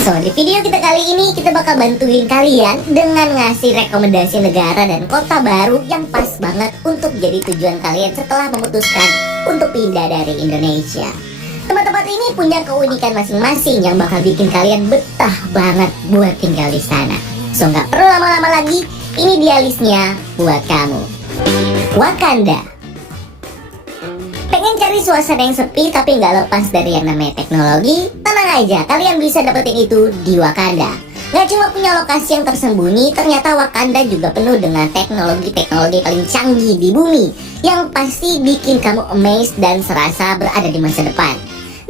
So, di video kita kali ini kita bakal bantuin kalian dengan ngasih rekomendasi negara dan kota baru yang pas banget untuk jadi tujuan kalian setelah memutuskan untuk pindah dari Indonesia. Tempat-tempat ini punya keunikan masing-masing yang bakal bikin kalian betah banget buat tinggal di sana. So, nggak perlu lama-lama lagi, ini dia listnya buat kamu. Wakanda. Pengen cari suasana yang sepi tapi nggak lepas dari yang namanya teknologi? Tenang aja, kalian bisa dapetin itu di Wakanda. Nggak cuma punya lokasi yang tersembunyi, ternyata Wakanda juga penuh dengan teknologi-teknologi paling canggih di bumi yang pasti bikin kamu amazed dan serasa berada di masa depan.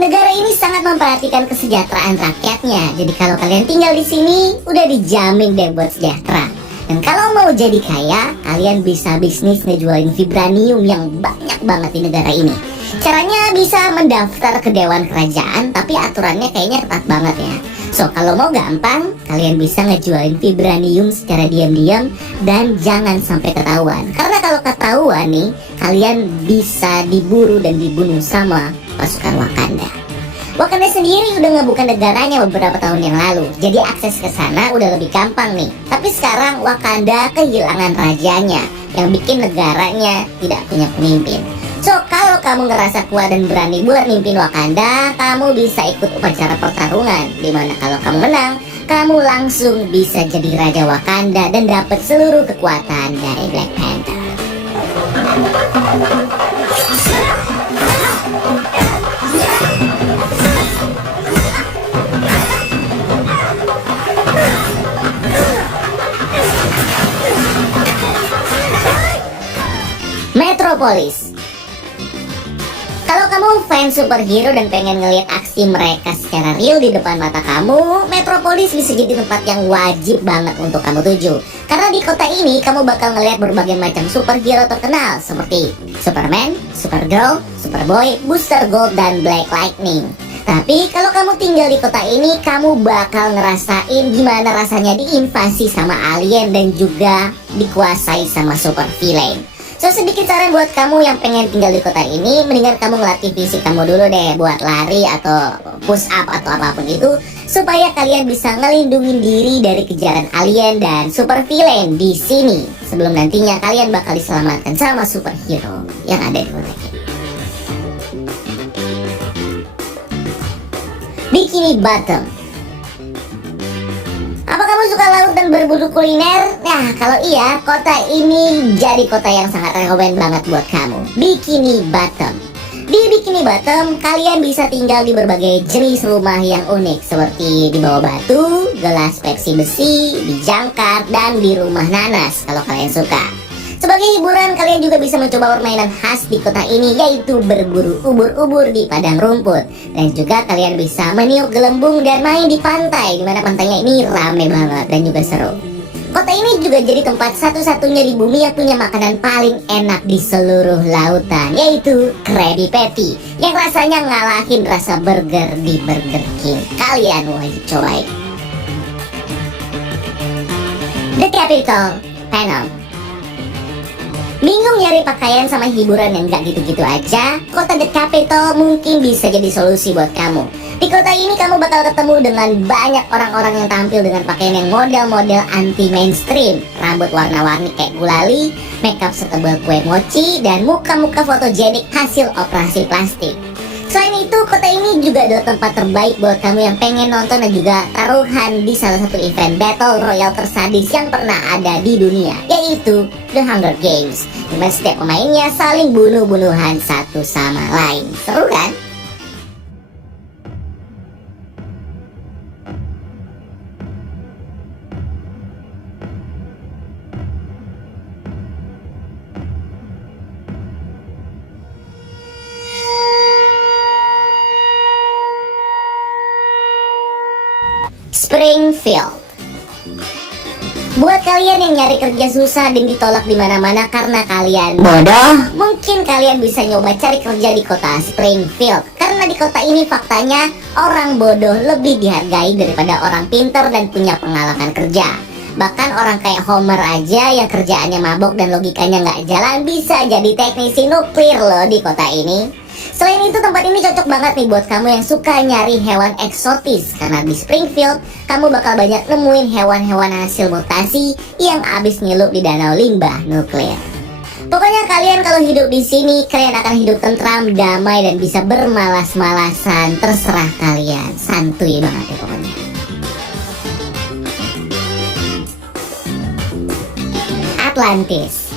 Negara ini sangat memperhatikan kesejahteraan rakyatnya, jadi kalau kalian tinggal di sini udah dijamin deh buat sejahtera. Dan kalau mau jadi kaya, kalian bisa bisnis ngejualin vibranium yang banyak banget di negara ini. Caranya bisa mendaftar ke Dewan Kerajaan, tapi aturannya kayaknya ketat banget ya. So, kalau mau gampang, kalian bisa ngejualin vibranium secara diam-diam dan jangan sampai ketahuan. Karena kalau ketahuan nih, kalian bisa diburu dan dibunuh sama pasukan Wakanda. Wakanda sendiri udah ngebuka negaranya beberapa tahun yang lalu, jadi akses ke sana udah lebih gampang nih. Tapi sekarang Wakanda kehilangan rajanya, yang bikin negaranya tidak punya pemimpin. So, kalau kamu ngerasa kuat dan berani buat mimpin Wakanda, kamu bisa ikut upacara pertarungan, dimana kalau kamu menang, kamu langsung bisa jadi Raja Wakanda dan dapat seluruh kekuatan dari Black Panther. Metropolis. Kalau kamu fans superhero dan pengen ngeliat aksi mereka secara real di depan mata kamu, Metropolis bisa jadi tempat yang wajib banget untuk kamu tuju. Karena di kota ini kamu bakal ngeliat berbagai macam superhero terkenal seperti Superman, Supergirl, Superboy, Booster Gold, dan Black Lightning. Tapi kalau kamu tinggal di kota ini, kamu bakal ngerasain gimana rasanya diinvasi sama alien dan juga dikuasai sama super villain. So, sedikit saran buat kamu yang pengen tinggal di kota ini, mendingan kamu ngelatih fisik kamu dulu deh buat lari atau push up atau apapun itu, supaya kalian bisa ngelindungin diri dari kejaran alien dan super villain di sini sebelum nantinya kalian bakal diselamatkan sama superhero yang ada di kota ini. Bikini Bottom. Apa kamu suka laut dan berburu kuliner? Nah, kalau iya, kota ini jadi kota yang sangat rekomen banget buat kamu. Bikini Bottom. Di Bikini Bottom, kalian bisa tinggal di berbagai jenis rumah yang unik, seperti di bawah batu, gelas Pepsi besi, di jangkar, dan di rumah nanas kalau kalian suka. Sebagai hiburan, kalian juga bisa mencoba permainan khas di kota ini, yaitu berburu ubur-ubur di padang rumput. Dan juga kalian bisa meniup gelembung dan main di pantai, dimana pantainya ini rame banget dan juga seru. Kota ini juga jadi tempat satu-satunya di bumi yang punya makanan paling enak di seluruh lautan, yaitu Krabby Patty, yang rasanya ngalahin rasa burger di Burger King. Kalian wajib cobain. The Capital, Panama. Bingung nyari pakaian sama hiburan yang gak gitu-gitu aja? Kota The Capital mungkin bisa jadi solusi buat kamu. Di kota ini kamu bakal ketemu dengan banyak orang-orang yang tampil dengan pakaian yang model-model anti-mainstream, rambut warna-warni kayak gulali, makeup setebal kue mochi, dan muka-muka fotogenik hasil operasi plastik. Selain itu, kota ini juga adalah tempat terbaik buat kamu yang pengen nonton dan juga taruhan di salah satu event Battle Royale tersadis yang pernah ada di dunia, yaitu The Hunger Games, di mana setiap pemainnya saling bunuh-bunuhan satu sama lain. Seru kan? Springfield. Buat kalian yang nyari kerja susah dan ditolak di mana-mana karena kalian bodoh, mungkin kalian bisa nyoba cari kerja di kota Springfield. Karena di kota ini faktanya orang bodoh lebih dihargai daripada orang pintar dan punya pengalaman kerja. Bahkan orang kayak Homer aja yang kerjaannya mabok dan logikanya nggak jalan bisa jadi teknisi nuklir loh di kota ini. Selain itu, tempat ini cocok banget nih buat kamu yang suka nyari hewan eksotis, karena di Springfield kamu bakal banyak nemuin hewan-hewan hasil mutasi yang abis nyelup di danau limbah nuklir. Pokoknya kalian kalau hidup di sini, kalian akan hidup tentram, damai, dan bisa bermalas-malasan. Terserah kalian, santuy banget ya pokoknya. Atlantis.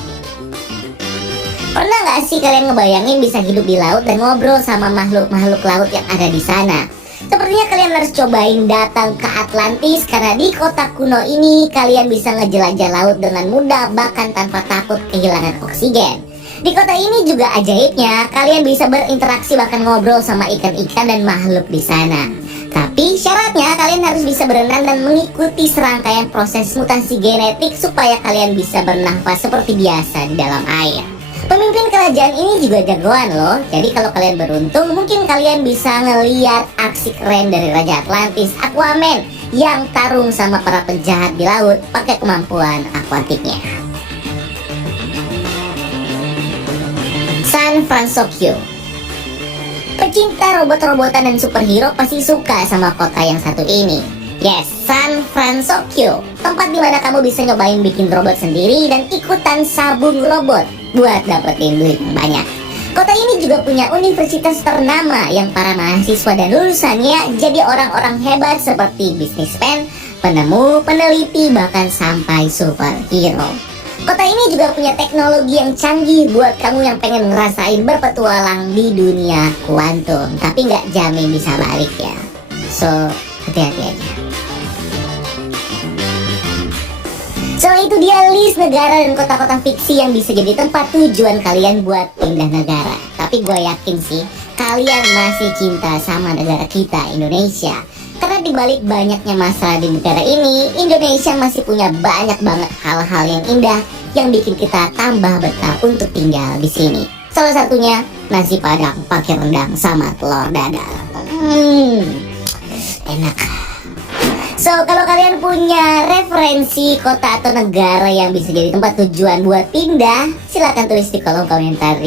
Pernah nggak sih kalian ngebayangin bisa hidup di laut dan ngobrol sama makhluk-makhluk laut yang ada di sana? Sepertinya kalian harus cobain datang ke Atlantis, karena di kota kuno ini kalian bisa ngejelajah laut dengan mudah, bahkan tanpa takut kehilangan oksigen. Di kota ini juga ajaibnya, kalian bisa berinteraksi bahkan ngobrol sama ikan-ikan dan makhluk di sana. Tapi syaratnya kalian harus bisa berenang dan mengikuti serangkaian proses mutasi genetik supaya kalian bisa bernafas seperti biasa di dalam air. Pemimpin kerajaan ini juga jagoan loh. Jadi kalau kalian beruntung, mungkin kalian bisa ngeliat aksi keren dari Raja Atlantis, Aquaman, yang tarung sama para penjahat di laut pakai kemampuan akuatiknya. San Francisco. Pecinta robot-robotan dan superhero pasti suka sama kota yang satu ini. Yes, San Francisco, tempat dimana kamu bisa nyobain bikin robot sendiri dan ikutan sabung robot buat dapetin duit yang banyak. Kota ini juga punya universitas ternama yang para mahasiswa dan lulusannya jadi orang-orang hebat seperti businessman, penemu, peneliti, bahkan sampai superhero. Kota ini juga punya teknologi yang canggih buat kamu yang pengen ngerasain berpetualang di dunia kuantum, tapi nggak jamin bisa balik ya. So, hati-hati aja. So, itu dia list negara dan kota-kota fiksi yang bisa jadi tempat tujuan kalian buat pindah negara. Tapi gue yakin sih, kalian masih cinta sama negara kita, Indonesia. Karena dibalik banyaknya masalah di negara ini, Indonesia masih punya banyak banget hal-hal yang indah yang bikin kita tambah betah untuk tinggal di sini. Salah satunya nasi padang pakai rendang sama telur dadar. Enak. So, kalau kalian punya referensi kota atau negara yang bisa jadi tempat tujuan buat pindah, silahkan tulis di kolom komentar.